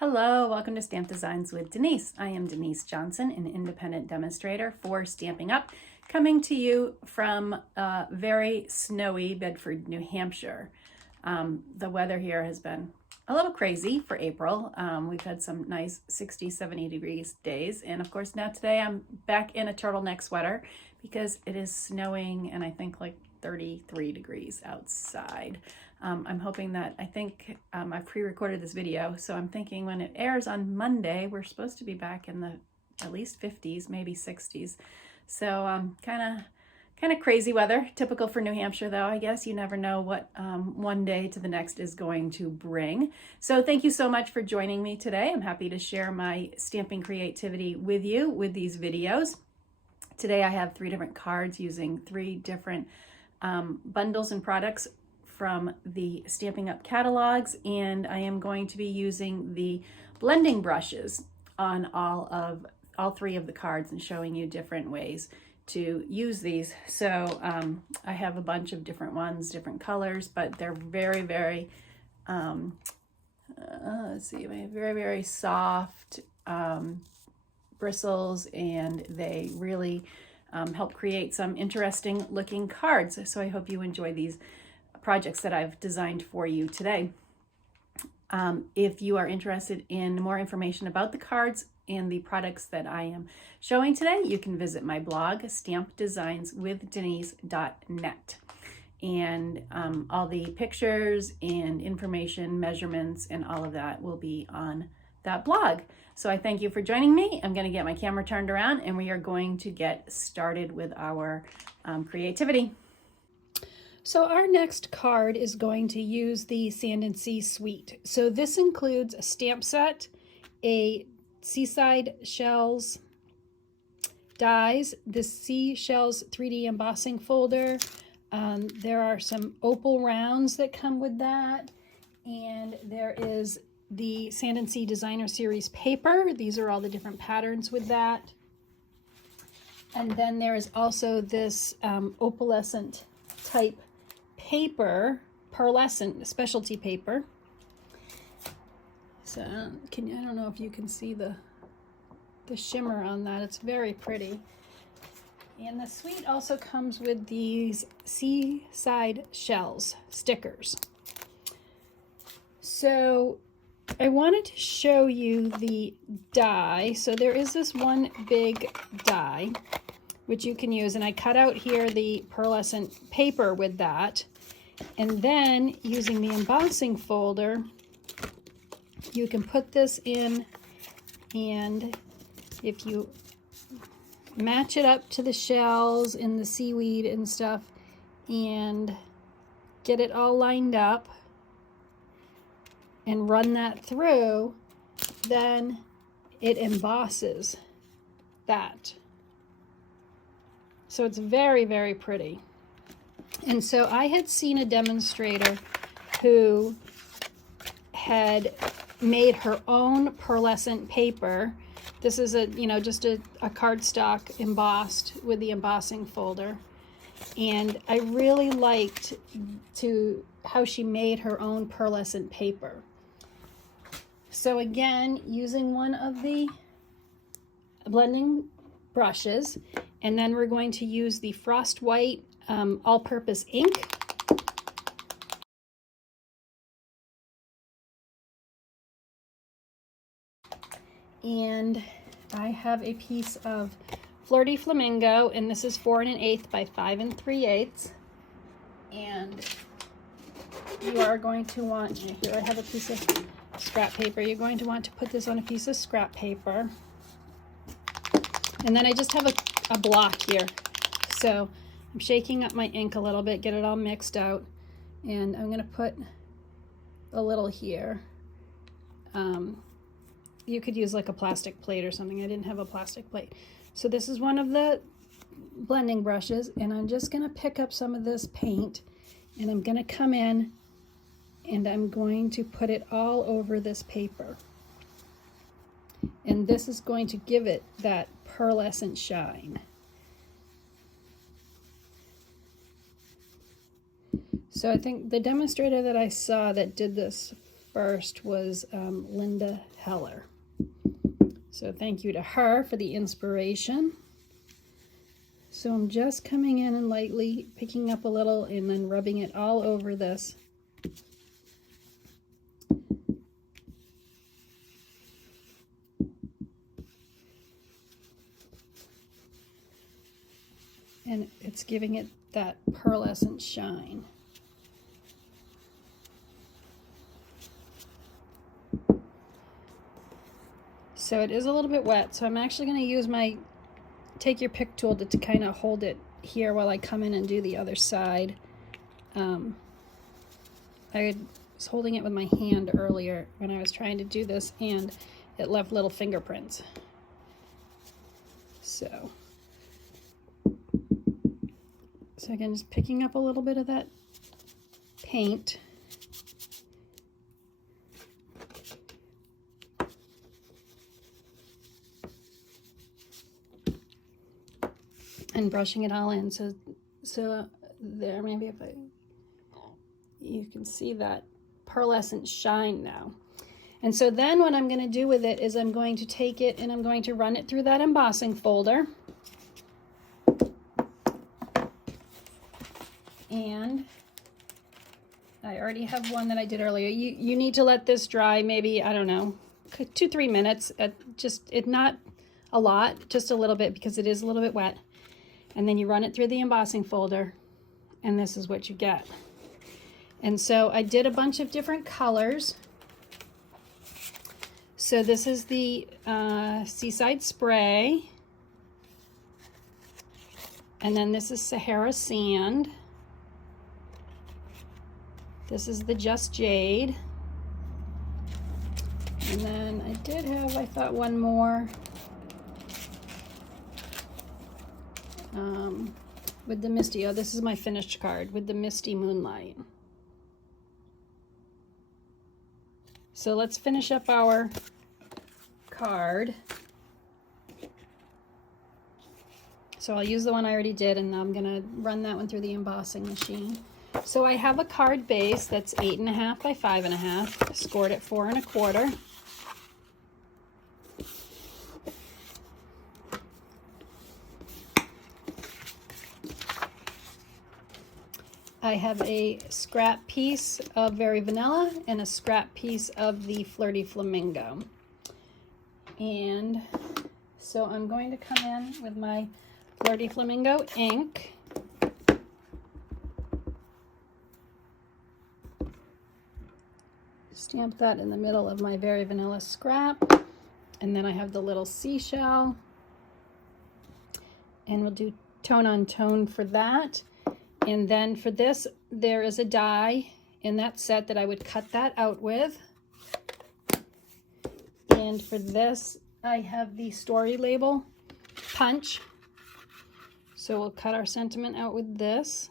Hello, welcome to Stamp Designs with Denise. I am Denise Johnson, an independent demonstrator for Stamping Up, coming to you from very snowy Bedford, New Hampshire. The weather here has been a little crazy for April. We've had some nice 60, 70 degrees days. And of course, now today I'm back in a turtleneck sweater because it is snowing and I think like 33 degrees outside. I'm hoping that, I've pre-recorded this video, so I'm thinking when it airs on Monday, we're supposed to be back in the at least 50s, maybe 60s. So kind of crazy weather, typical for New Hampshire though, I guess. You never know what one day to the next is going to bring. So thank you so much for joining me today. I'm happy to share my stamping creativity with you with these videos. Today I have 3 different cards using 3 different bundles and products from the Stamping Up catalogs, and I am going to be using the blending brushes on all 3 of the cards and showing you different ways to use these. So I have a bunch of different ones, different colors, but they're very, very, very soft bristles, and they really help create some interesting looking cards. So I hope you enjoy these projects that I've designed for you today. If you are interested in more information about the cards and the products that I am showing today, you can visit my blog, stampdesignswithdenise.net. And all the pictures and information, measurements, and all of that will be on that blog. So I thank you for joining me. I'm going to get my camera turned around and we are going to get started with our creativity. So our next card is going to use the Sand and Sea Suite. So this includes a stamp set, a seaside shells dies, the seashells 3D embossing folder. There are some opal rounds that come with that, and there is the Sand and Sea Designer Series paper. These are all the different patterns with that. And then there is also this opalescent type paper, pearlescent specialty paper. So I don't know if you can see the shimmer on that. It's very pretty. And the suite also comes with these seaside shells stickers. So I wanted to show you the die. So there is this one big die which you can use, and I cut out here the pearlescent paper with that. And then using the embossing folder, you can put this in, and if you match it up to the shells and the seaweed and stuff and get it all lined up and run that through, then it embosses that. So it's very, very pretty. And so I had seen a demonstrator who had made her own pearlescent paper. This is just a cardstock embossed with the embossing folder. And I really liked how she made her own pearlescent paper. So again, using one of the blending brushes, and then we're going to use the Frost White all-purpose ink. And I have a piece of Flirty Flamingo, and this is 4 1/8 by 5 3/8. And you are going to want, here I have a piece of scrap paper. You're going to want to put this on a piece of scrap paper. And then I just have a block here. So I'm shaking up my ink a little bit, get it all mixed out. And I'm gonna put a little here. You could use like a plastic plate or something. I didn't have a plastic plate. So this is one of the blending brushes, and I'm just gonna pick up some of this paint, and I'm gonna come in and I'm going to put it all over this paper. And this is going to give it that pearlescent shine. So I think the demonstrator that I saw that did this first was Linda Heller. So thank you to her for the inspiration. So I'm just coming in and lightly picking up a little and then rubbing it all over this. And it's giving it that pearlescent shine. So it is a little bit wet, so I'm actually going to use my take your pick tool to kind of hold it here while I come in and do the other side. I was holding it with my hand earlier when I was trying to do this, and it left little fingerprints. So again, just picking up a little bit of that paint. And brushing it all in. So there, maybe if you can see that pearlescent shine now. And so then what I'm going to do with it is I'm going to take it and I'm going to run it through that embossing folder. And I already have one that I did earlier. You need to let this dry maybe, I don't know, 2-3 minutes. Not a lot, just a little bit, because it is a little bit wet. And then you run it through the embossing folder, and this is what you get. And so I did a bunch of different colors. So this is the Seaside Spray. And then this is Sahara Sand. This is the Just Jade. And then I did have, I thought, one more. With the Misty, oh, this is my finished card, with the Misty Moonlight. So let's finish up our card. So I'll use the one I already did, and I'm gonna run that one through the embossing machine. So I have a card base that's 8.5 by 5.5, scored at 4 1/4. I have a scrap piece of Very Vanilla and a scrap piece of the Flirty Flamingo. And so I'm going to come in with my Flirty Flamingo ink. Stamp that in the middle of my Very Vanilla scrap. And then I have the little seashell. And we'll do tone on tone for that. And then for this, there is a die in that set that I would cut that out with. And for this, I have the story label punch. So we'll cut our sentiment out with this.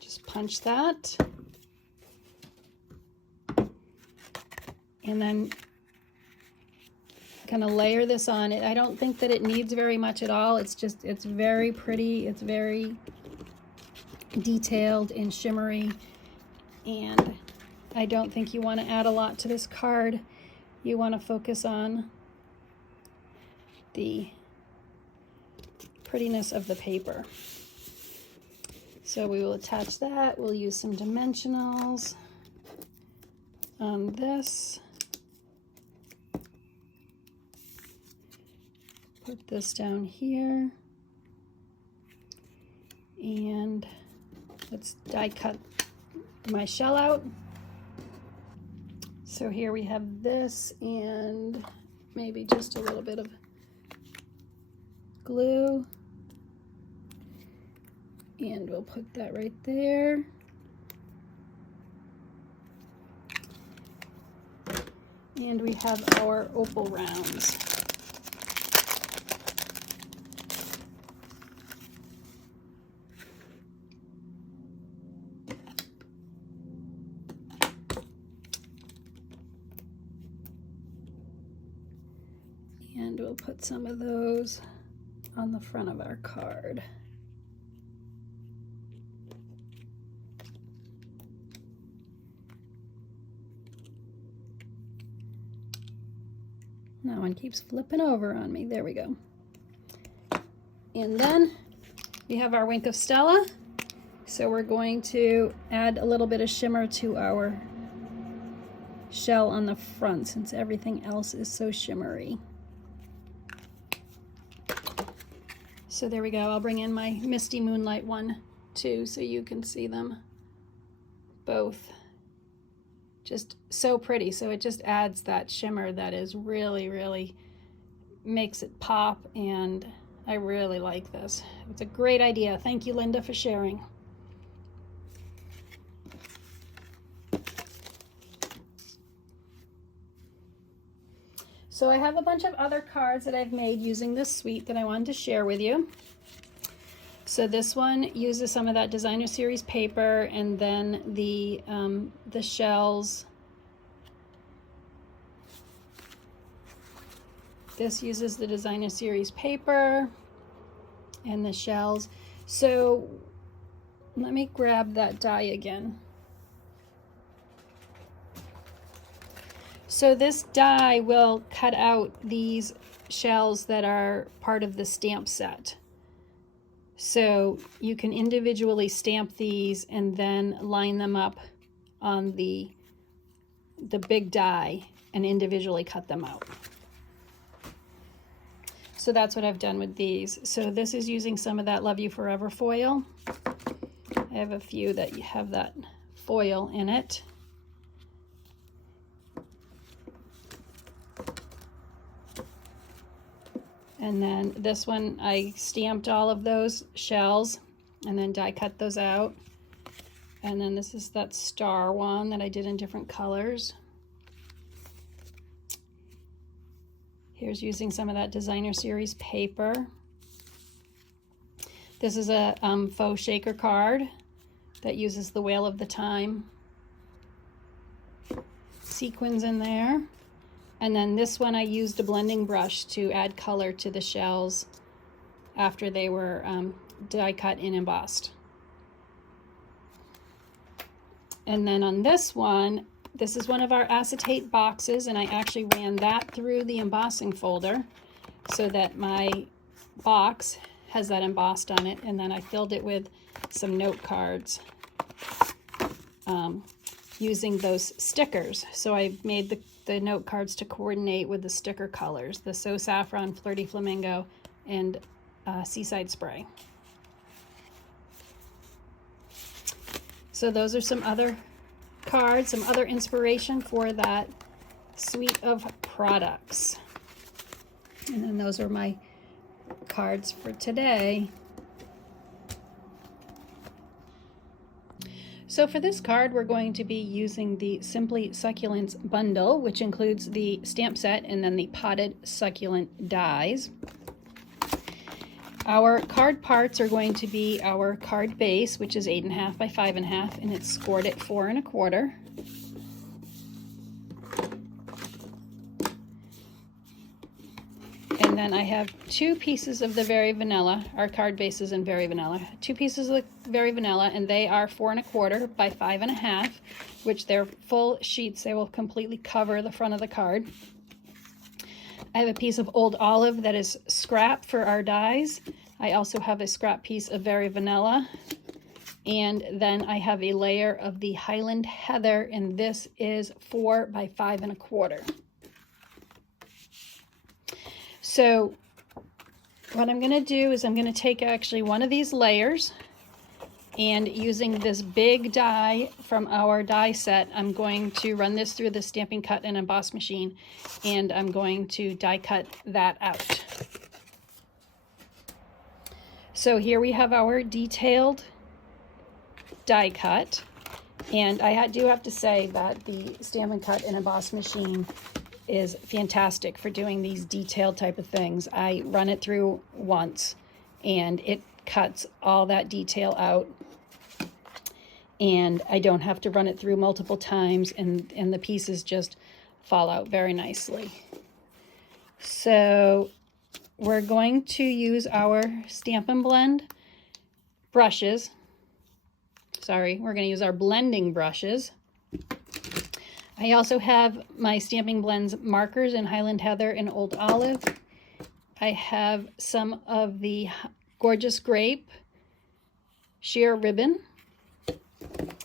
Just punch that. And then kind of layer this on it. I don't think that it needs very much at all. It's very pretty. It's very detailed and shimmery. And I don't think you want to add a lot to this card. You want to focus on the prettiness of the paper. So we will attach that. We'll use some dimensionals on this. Put this down here, and let's die cut my shell out. So here we have this, and maybe just a little bit of glue, and we'll put that right there. And we have our opal rounds. And we'll put some of those on the front of our card. That one keeps flipping over on me. There we go. And then we have our Wink of Stella. So we're going to add a little bit of shimmer to our shell on the front since everything else is so shimmery. So there we go. I'll bring in my Misty Moonlight one too so you can see them both. Just so pretty. So it just adds that shimmer that is really, really makes it pop, and I really like this. It's a great idea. Thank you, Linda, for sharing. So I have a bunch of other cards that I've made using this suite that I wanted to share with you. So this one uses some of that Designer Series paper, and then the shells. This uses the Designer Series paper and the shells. So let me grab that die again. So this die will cut out these shells that are part of the stamp set. So you can individually stamp these and then line them up on the big die and individually cut them out. So that's what I've done with these. So this is using some of that Love You Forever foil. I have a few that have that foil in it. And then this one, I stamped all of those shells and then die cut those out. And then this is that star one that I did in different colors. Here's using some of that Designer Series paper. This is a faux shaker card that uses the Whale of the Time sequins in there. And then this one I used a blending brush to add color to the shells after they were die cut and embossed. And then on this one, this is one of our acetate boxes, and I actually ran that through the embossing folder so that my box has that embossed on it, and then I filled it with some note cards using those stickers. So I made the note cards to coordinate with the sticker colors, the So Saffron, Flirty Flamingo, and Seaside Spray. So those are some other cards, some other inspiration for that suite of products. And then those are my cards for today. So for this card, we're going to be using the Simply Succulents bundle, which includes the stamp set and then the potted succulent dies. Our card parts are going to be our card base, which is 8.5 by 5.5, and it's scored at 4 1/4. And then I have 2 pieces of the Very Vanilla. Our card base is in Very Vanilla. 2 pieces of the Very Vanilla, and they are 4 1/4 by 5.5, which they're full sheets. They will completely cover the front of the card. I have a piece of Old Olive that is scrap for our dies. I also have a scrap piece of Very Vanilla. And then I have a layer of the Highland Heather, and this is 4 by 5 1/4. So what I'm going to do is I'm going to take actually one of these layers, and using this big die from our die set, I'm going to run this through the Stampin' Cut and Emboss machine, and I'm going to die cut that out. So here we have our detailed die cut, and I do have to say that the Stampin' Cut and Emboss machine is fantastic for doing these detailed type of things. I run it through once, and it cuts all that detail out, and I don't have to run it through multiple times, and the pieces just fall out very nicely. So we're going to use our Stampin' Blend brushes. Sorry, we're going to use our blending brushes. I also have my Stamping Blends markers in Highland Heather and Old Olive. I have some of the Gorgeous Grape sheer ribbon.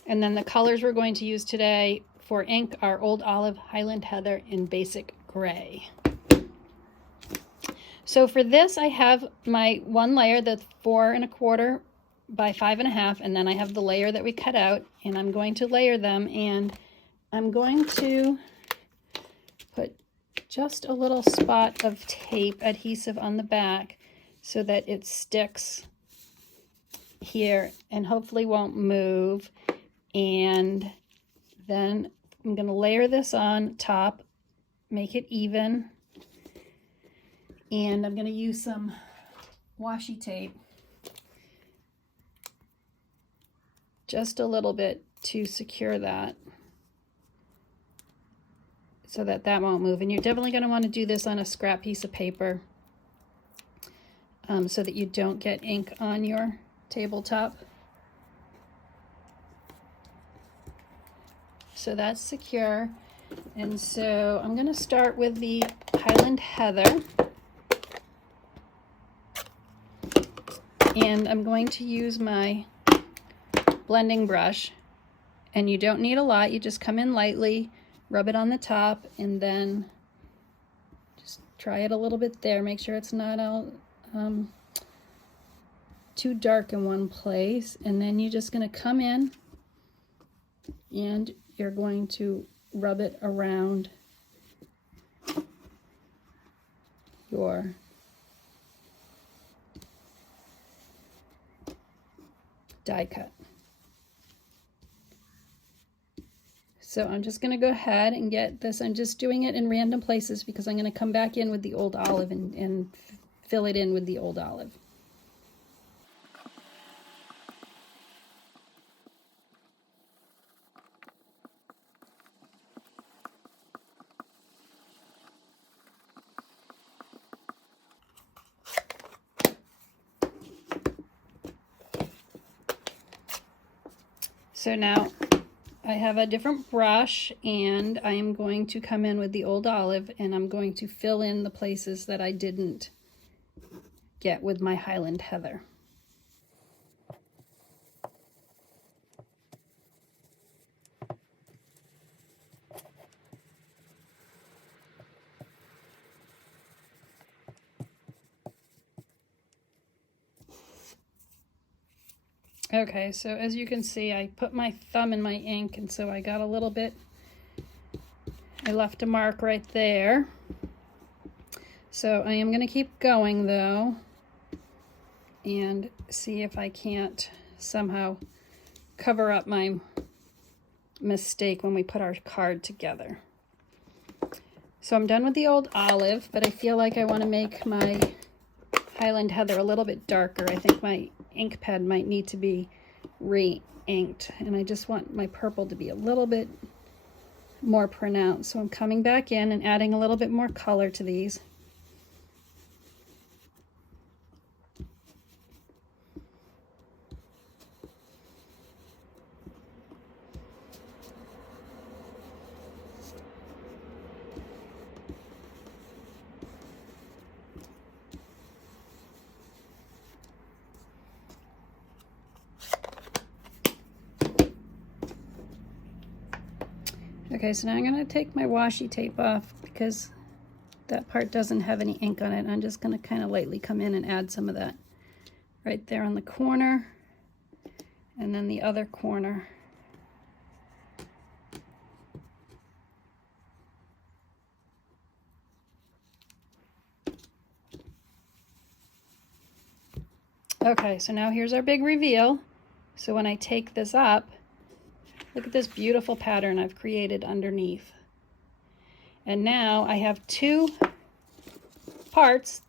And then the colors we're going to use today for ink are Old Olive, Highland Heather, and Basic Gray. So for this, I have my one layer that's 4 1/4 by 5 1/2, and then I have the layer that we cut out, and I'm going to layer them, and I'm going to put just a little spot of tape adhesive on the back so that it sticks here and hopefully won't move. And then I'm going to layer this on top, make it even, and I'm going to use some washi tape, just a little bit, to secure that so that that won't move. And you're definitely going to want to do this on a scrap piece of paper so that you don't get ink on your tabletop. So that's secure. And so I'm going to start with the Highland Heather. And I'm going to use my blending brush. And you don't need a lot. You just come in lightly, rub it on the top, and then just try it a little bit there. Make sure it's not all too dark in one place. And then you're just going to come in and you're going to rub it around your die cut. So I'm just going to go ahead and get this. I'm just doing it in random places because I'm going to come back in with the Old Olive and fill it in with the Old Olive. So now I have a different brush, and I am going to come in with the Old Olive, and I'm going to fill in the places that I didn't get with my Highland Heather. Okay, so as you can see, I put my thumb in my ink, and so I got a little bit, I left a mark right there. So I am going to keep going though and see if I can't somehow cover up my mistake when we put our card together. So I'm done with the Old Olive, but I feel like I want to make my Highland Heather a little bit darker. I think my ink pad might need to be re-inked, and I just want my purple to be a little bit more pronounced. So I'm coming back in and adding a little bit more color to these. Okay, so now I'm going to take my washi tape off because that part doesn't have any ink on it. I'm just going to kind of lightly come in and add some of that right there on the corner, and then the other corner. Okay, so now here's our big reveal. So when I take this up, look at this beautiful pattern I've created underneath. And now I have two parts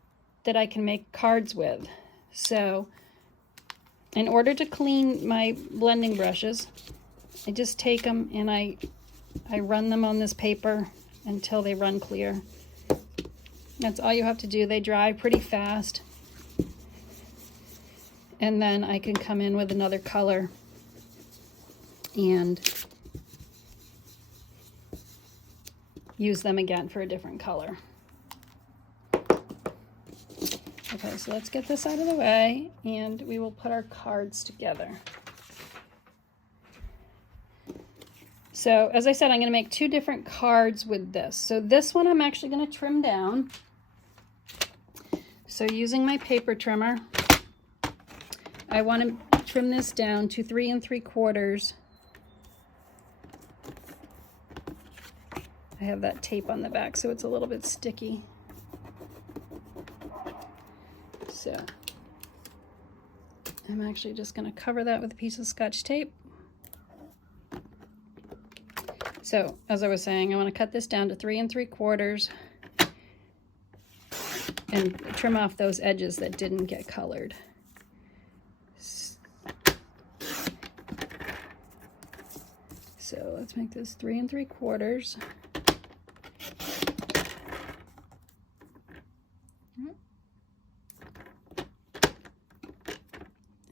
that I can make cards with. So in order to clean my blending brushes, I just take them and I run them on this paper until they run clear. That's all you have to do. They dry pretty fast. And then I can come in with another color and use them again for a different color. Okay, so let's get this out of the way and we will put our cards together. So as I said, I'm going to make 2 different cards with this. So this one I'm actually going to trim down. So using my paper trimmer, I want to trim this down to 3 3/4. I have that tape on the back, so it's a little bit sticky. So I'm actually just going to cover that with a piece of Scotch tape. So as I was saying, I want to cut this down to 3 3/4 and trim off those edges that didn't get colored. So let's make this 3 3/4.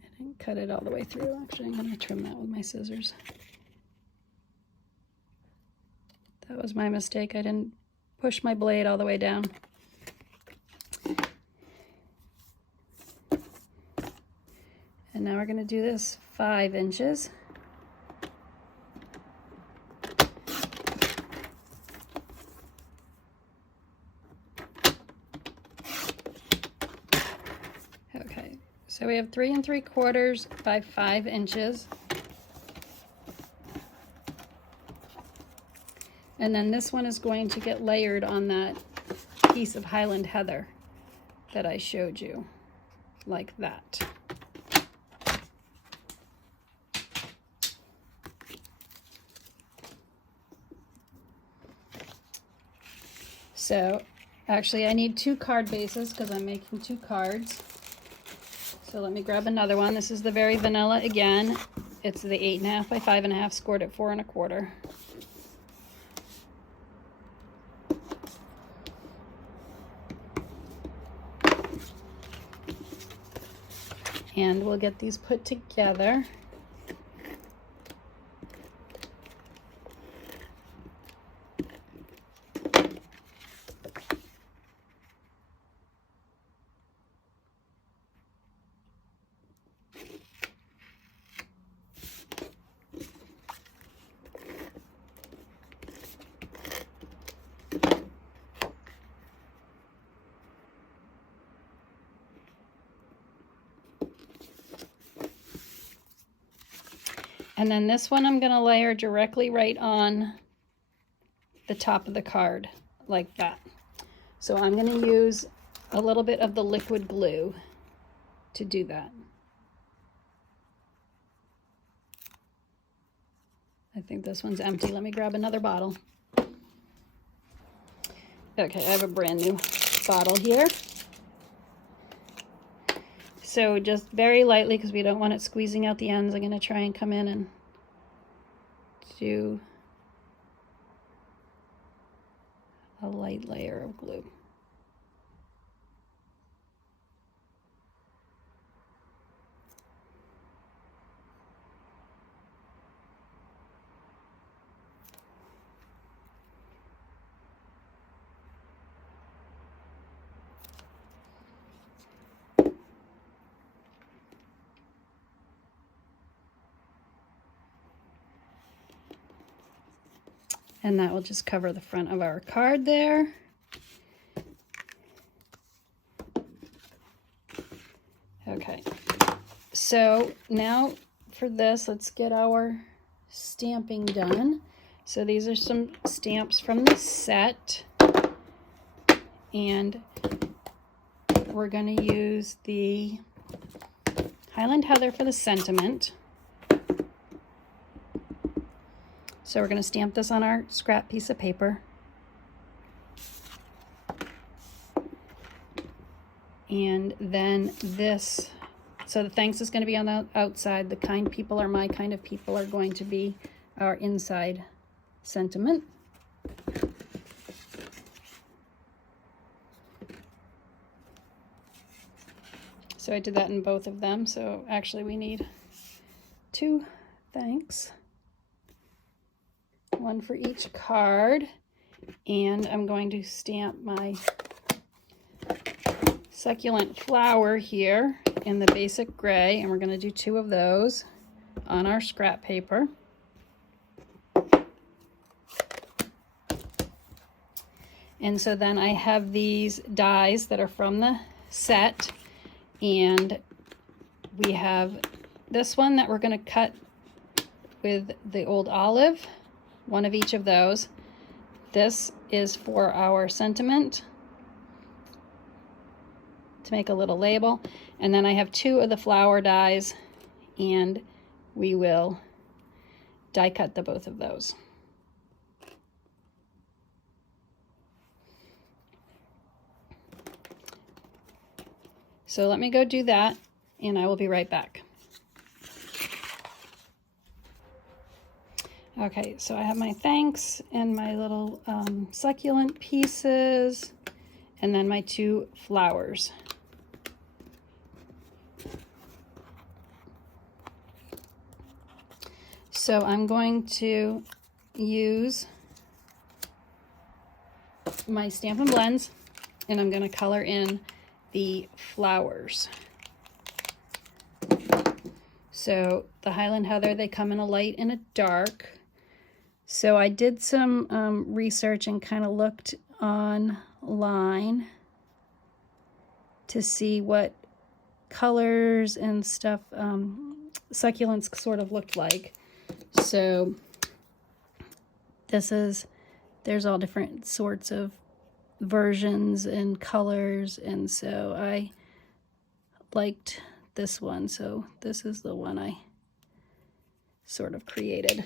I didn't cut it all the way through. Actually, I'm going to trim that with my scissors. That was my mistake. I didn't push my blade all the way down. And now we're going to do this 5 inches. Okay, so we have 3 3/4 by 5 inches. And then this one is going to get layered on that piece of Highland Heather that I showed you, like that. So actually I need 2 card bases because I'm making 2 cards. So let me grab another one. This is the Very Vanilla again. It's the 8.5 by 5.5, scored at 4 1/4. And we'll get these put together. And then this one I'm going to layer directly right on the top of the card, like that. So I'm going to use a little bit of the liquid glue to do that. I think this one's empty. Let me grab another bottle. Okay, I have a brand new bottle here. So just very lightly, because we don't want it squeezing out the ends, I'm going to try and come in and do a light layer of glue. And that will just cover the front of our card there. Okay, so now for this, let's get our stamping done. So these are some stamps from the set. And we're going to use the Highland Heather for the sentiment. So we're going to stamp this on our scrap piece of paper. And then this, so the thanks is going to be on the outside. The kind people are my kind of people are going to be our inside sentiment. So I did that in both of them. So actually we need 2 thanks. One for each card. And I'm going to stamp my succulent flower here in the basic gray, and we're going to do 2 of those on our scrap paper. And so then I have these dies that are from the set, and we have this one that we're going to cut with the old olive, 1 of each of those. This is for our sentiment to make a little label. And then I have 2 of the flower dies, and we will die cut the both of those. So let me go do that, and I will be right back. Okay, so I have my thanks and my little succulent pieces, and then my 2 flowers. So I'm going to use my Stampin' Blends, and I'm going to color in the flowers. So the Highland Heather, they come in a light and a dark. So I did some research and kind of looked online to see what colors and stuff succulents sort of looked like. So there's all different sorts of versions and colors, and so I liked this one, so this is the one I sort of created.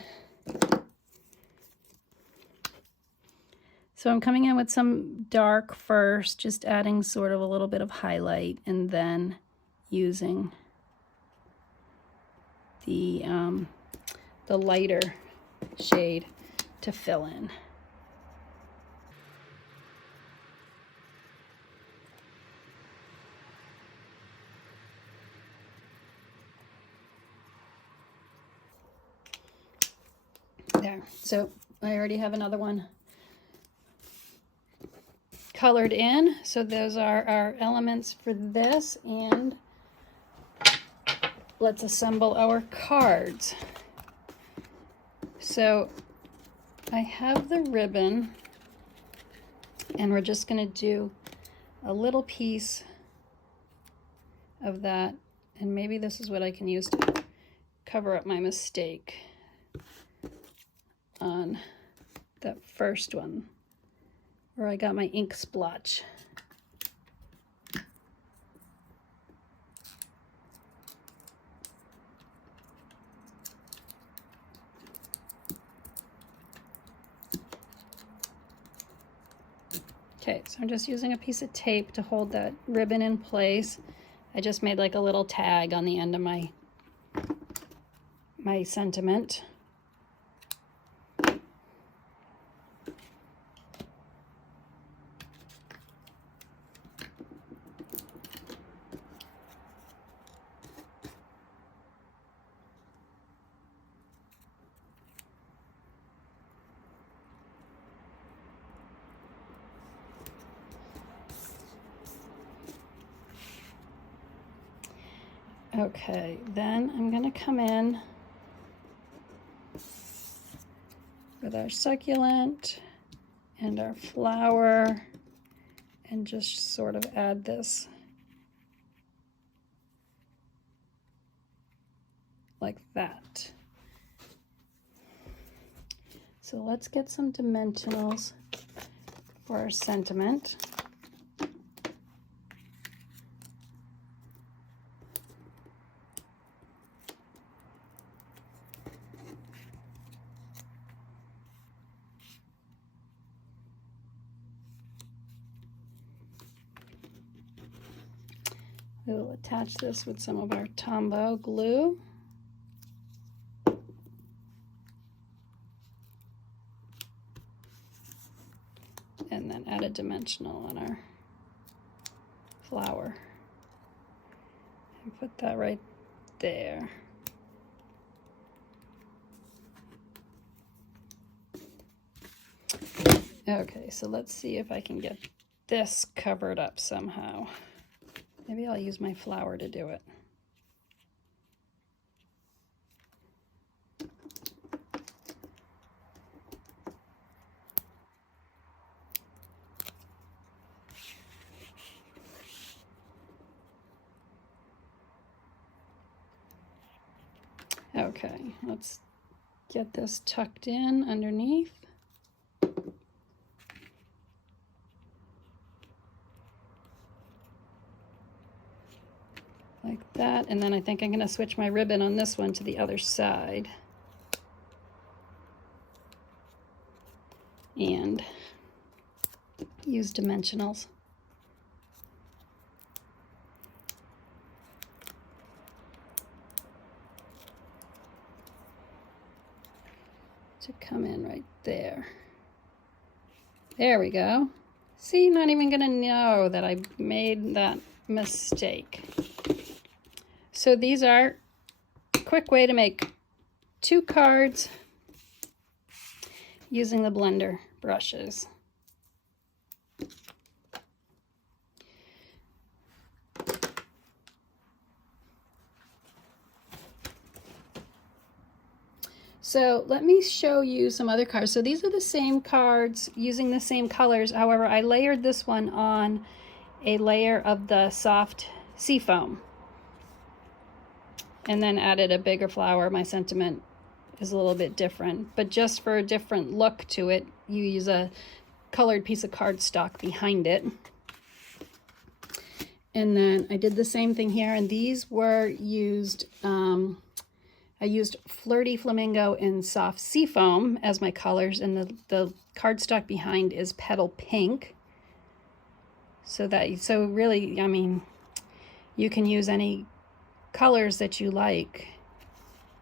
So I'm coming in with some dark first, just adding sort of a little bit of highlight, and then using the lighter shade to fill in. There, so I already have another one colored in. So those are our elements for this, and let's assemble our cards. So I have the ribbon, and we're just going to do a little piece of that, and maybe this is what I can use to cover up my mistake on that first one where I got my ink splotch. Okay, so I'm just using a piece of tape to hold that ribbon in place. I just made like a little tag on the end of my sentiment. Okay, then I'm going to come in with our succulent and our flower and just sort of add this like that. So let's get some dimensionals for our sentiment. We will attach this with some of our Tombow glue. And then add a dimensional on our flower. And put that right there. Okay, so let's see if I can get this covered up somehow. Maybe I'll use my flower to do it. Okay, let's get this tucked in underneath. Like that, and then I think I'm going to switch my ribbon on this one to the other side. And use dimensionals. To come in right there. There we go. See, not even gonna know that I made that mistake. So these are a quick way to make 2 cards using the blender brushes. So let me show you some other cards. So these are the same cards using the same colors. However, I layered this one on a layer of the soft sea foam and then added a bigger flower. My sentiment is a little bit different, but just for a different look to it, you use a colored piece of cardstock behind it. And then I did the same thing here, and these were used, I used Flirty Flamingo and Soft Seafoam as my colors, and the cardstock behind is Petal Pink. So really, I mean, you can use any colors that you like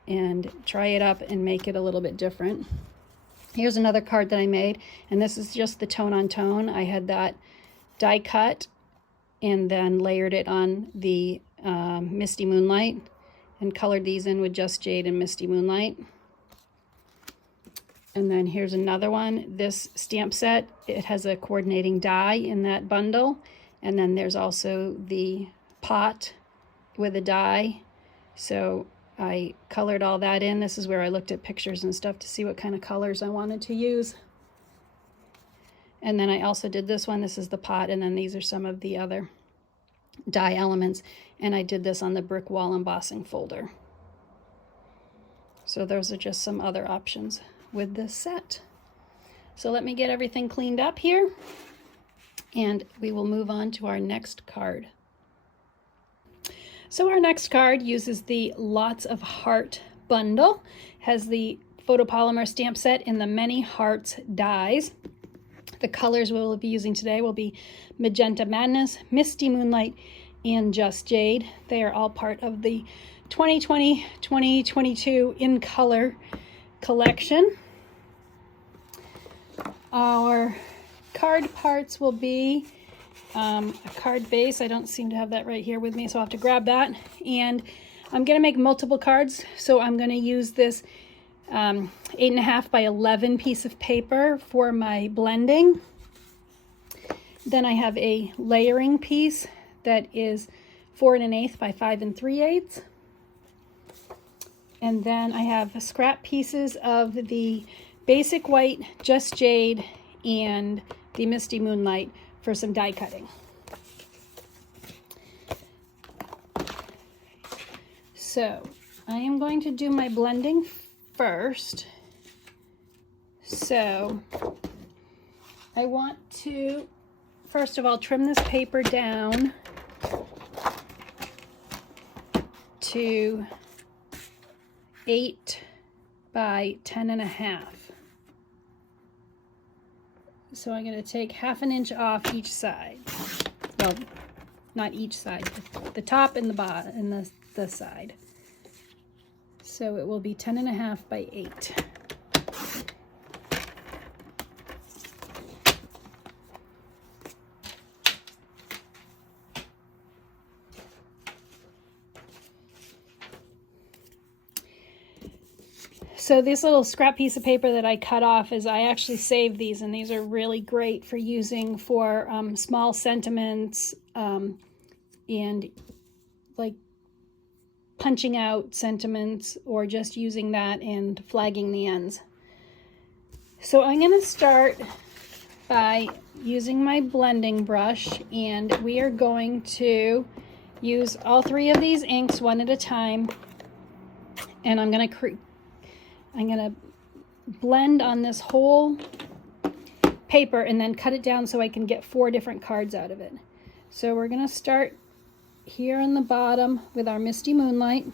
and try it up and make it a little bit different. Here's another card that I made, and this is just the tone on tone. I had that die cut and then layered it on the Misty Moonlight and colored these in with Just Jade and Misty Moonlight. And then here's another one. This stamp set, it has a coordinating die in that bundle. And then there's also the pot with a die. So I colored all that in. This is where I looked at pictures and stuff to see what kind of colors I wanted to use. And then I also did this one. This is the pot, and then these are some of the other die elements. And I did this on the brick wall embossing folder. So those are just some other options with this set. So let me get everything cleaned up here, and we will move on to our next card. So our next card uses the Lots of Heart bundle, has the photopolymer stamp set in the Many Hearts dies. The colors we will be using today will be Magenta Madness, Misty Moonlight, and Just Jade. They are all part of the 2020-2022 In Color collection. Our card parts will be a card base. I don't seem to have that right here with me, so I'll have to grab that. And I'm going to make multiple cards, so I'm going to use this 8.5 by 11 piece of paper for my blending. Then I have a layering piece that is 4 1/8 by 5 3/8. And then I have scrap pieces of the basic white, Just Jade, and the Misty Moonlight for some die cutting. So I am going to do my blending first. So I want to, first of all, trim this paper down to 8 by 10.5. So I'm going to take 1/2 inch off each side. Well, not each side, the top and the bottom and the side. So it will be 10.5 by 8. So this little scrap piece of paper that I cut off is, I actually saved these, and these are really great for using for small sentiments and like punching out sentiments, or just using that and flagging the ends. So I'm going to start by using my blending brush, and we are going to use all three of these inks one at a time, and I'm going to blend on this whole paper and then cut it down so I can get 4 different cards out of it. So we're going to start here on the bottom with our Misty Moonlight.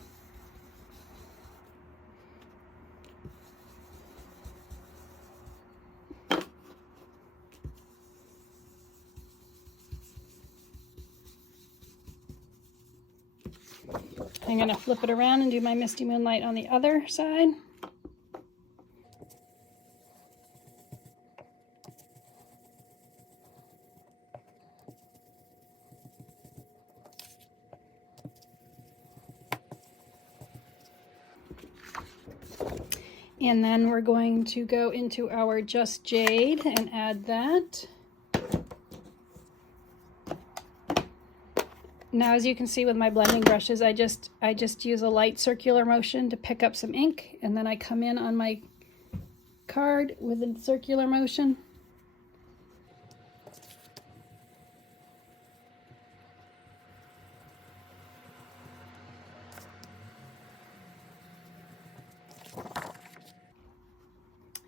I'm going to flip it around and do my Misty Moonlight on the other side. And then we're going to go into our Just Jade and add that. Now, as you can see with my blending brushes, I just use a light circular motion to pick up some ink, and then I come in on my card with a circular motion.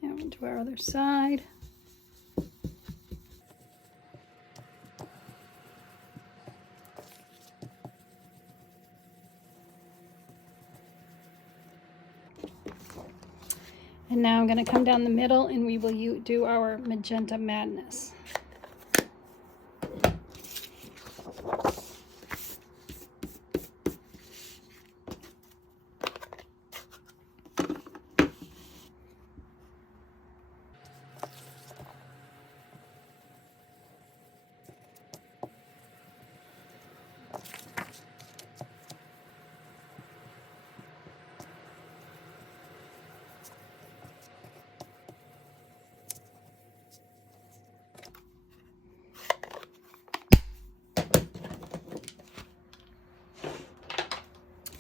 And to our other side. And now I'm going to come down the middle, and we will do our Magenta Madness.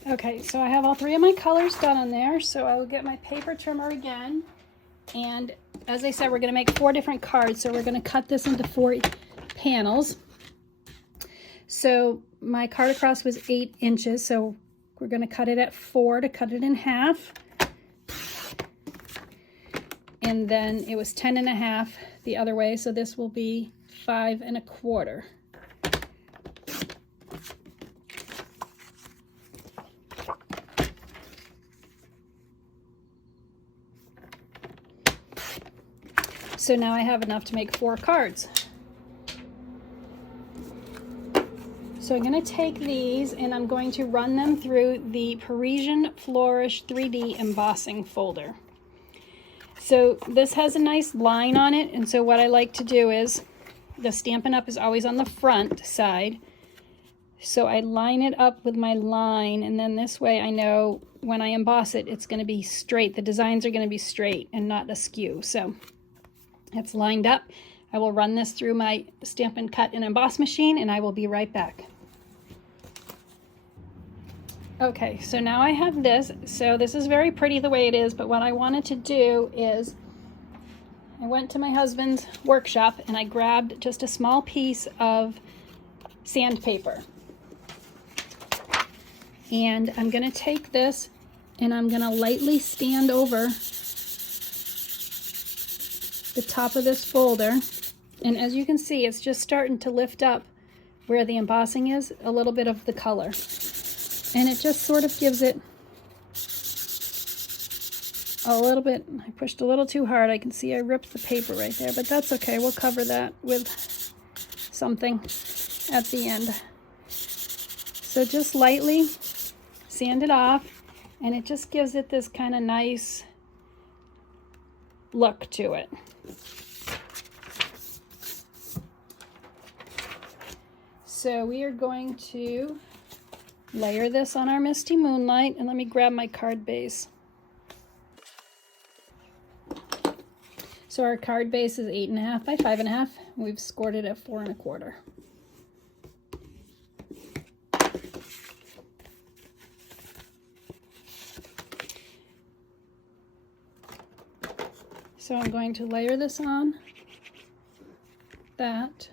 Okay, so I have all 3 of my colors done on there, so I will get my paper trimmer again. And as I said, we're going to make 4 different cards, so we're going to cut this into 4 panels. So my card across was 8 inches, so we're going to cut it at 4 to cut it in half. And then it was 10.5 the other way, so this will be 5 1/4. So now I have enough to make 4 cards. So I'm going to take these and I'm going to run them through the Parisian Flourish 3D embossing folder. So this has a nice line on it, and so what I like to do is, the Stampin' Up! Is always on the front side. So I line it up with my line, and then this way I know when I emboss it, it's going to be straight. The designs are going to be straight and not askew. So it's lined up. I will run this through my Stampin' Cut and Emboss machine, and I will be right back. Okay, so now I have this. So this is very pretty the way it is, but what I wanted to do is, I went to my husband's workshop and I grabbed just a small piece of sandpaper. And I'm going to take this and I'm going to lightly stand over the top of this folder, and as you can see, it's just starting to lift up where the embossing is a little bit of the color, and it just sort of gives it a little bit. I pushed a little too hard. I can see I ripped the paper right there, but that's okay. We'll cover that with something at the end. So just lightly sand it off, and it just gives it this kind of nice look to it. So we are going to layer this on our Misty Moonlight, and let me grab my card base. So our card base is 8.5 by 5.5. We've scored it at 4.25. So I'm going to layer this on that.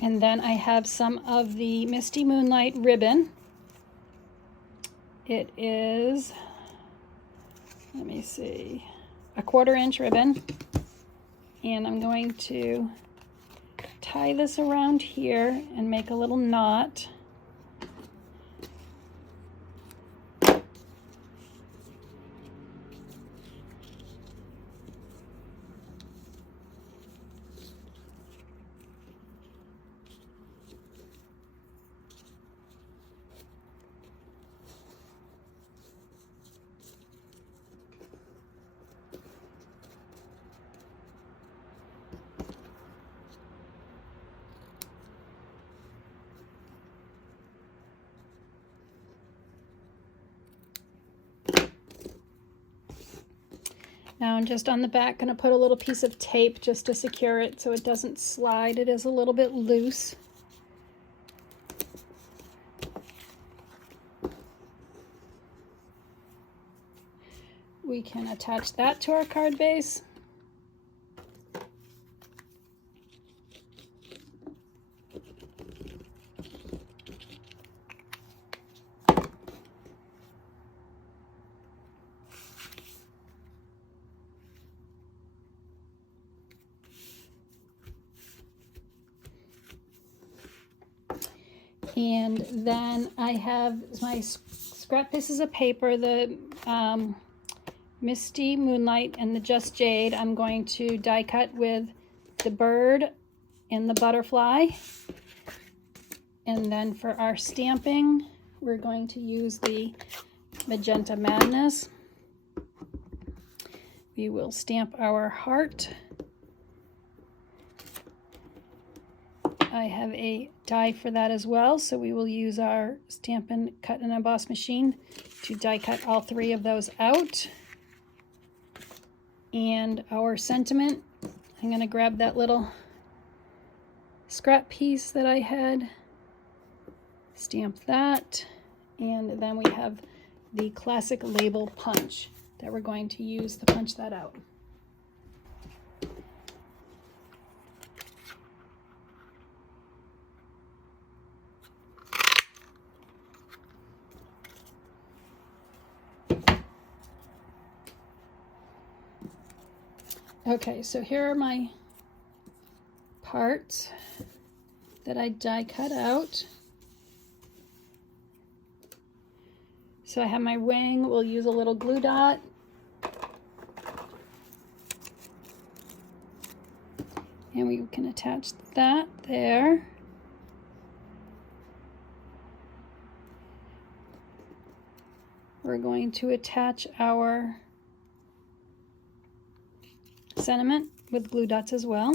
And then I have some of the Misty Moonlight ribbon. It is, let me see, a 1/4 inch ribbon. And I'm going to tie this around here and make a little knot. Now I'm just on the back going to put a little piece of tape just to secure it so it doesn't slide. It is a little bit loose. We can attach that to our card base. And then I have my scrap pieces of paper, the Misty Moonlight and the Just Jade. I'm going to die cut with the bird and the butterfly. And then for our stamping, we're going to use the Magenta Madness. We will stamp our heart. I have a die for that as well, so we will use our Stampin' Cut and Emboss machine to die cut all 3 of those out. And our sentiment, I'm going to grab that little scrap piece that I had, stamp that, and then we have the classic label punch that we're going to use to punch that out. Okay, so here are my parts that I die cut out. So I have my wing. We'll use a little glue dot. And we can attach that there. We're going to attach our sentiment with glue dots as well.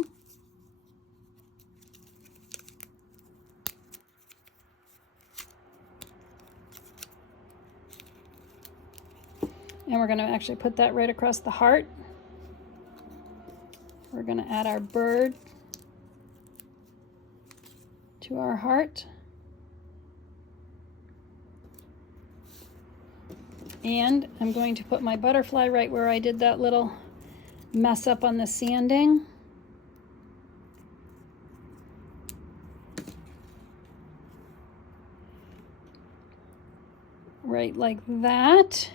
And we're going to actually put that right across the heart. We're going to add our bird to our heart. And I'm going to put my butterfly right where I did that little mess up on the sanding. Right like that.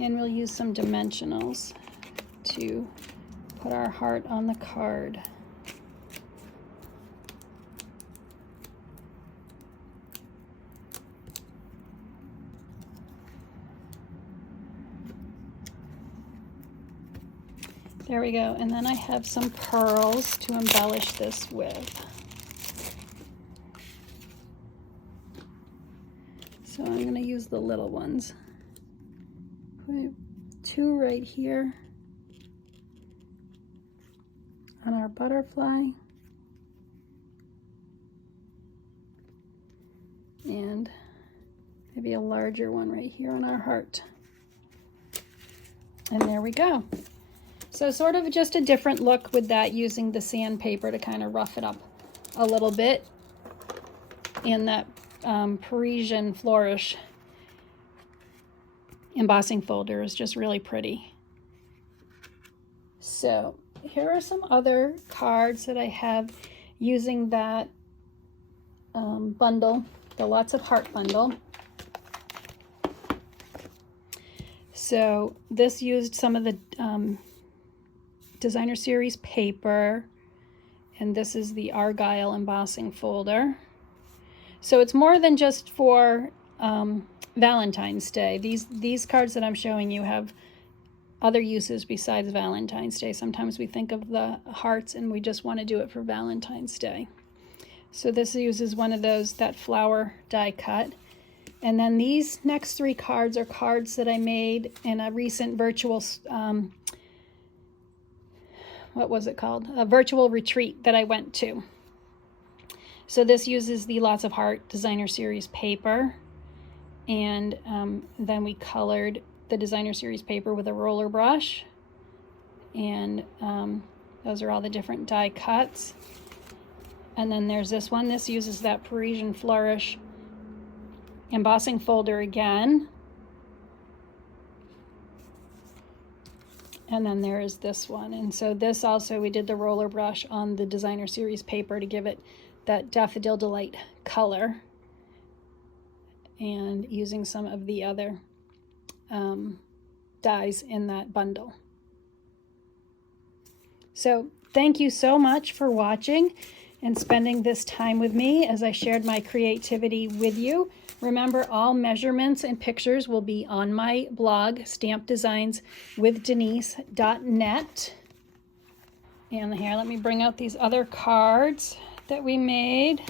And we'll use some dimensionals to put our heart on the card. There we go. And then I have some pearls to embellish this with. So I'm going to use the little ones. Put 2 right here on our butterfly. And maybe a larger one right here on our heart. And there we go. So sort of just a different look with that, using the sandpaper to kind of rough it up a little bit. And that Parisian flourish embossing folder is just really pretty. So here are some other cards that I have using that bundle, the Lots of Heart bundle. So this used some of the Designer Series paper, and this is the Argyle embossing folder. So it's more than just for Valentine's Day. These cards that I'm showing you have other uses besides Valentine's Day. Sometimes we think of the hearts and we just want to do it for Valentine's Day. So this uses one of those, that flower die cut. And then these next three cards are cards that I made in a recent virtual, what was it called? A virtual retreat that I went to. So this uses the Lots of Heart Designer Series paper. And then we colored the Designer Series paper with a roller brush. And those are all the different die cuts. And then there's this one. This uses that Parisian flourish embossing folder again. And then there is this one. And so this also, we did the roller brush on the Designer Series paper to give it that Daffodil Delight color, and using some of the other dies in that bundle. So thank you so much for watching and spending this time with me as I shared my creativity with you. Remember, all measurements and pictures will be on my blog, stampdesignswithdenise.net. And here, let me bring out these other cards that we made.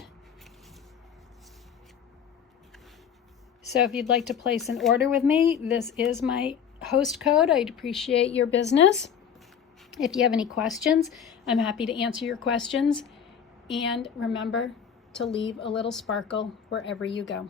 So if you'd like to place an order with me, this is my host code. I'd appreciate your business. If you have any questions, I'm happy to answer your questions. And remember to leave a little sparkle wherever you go.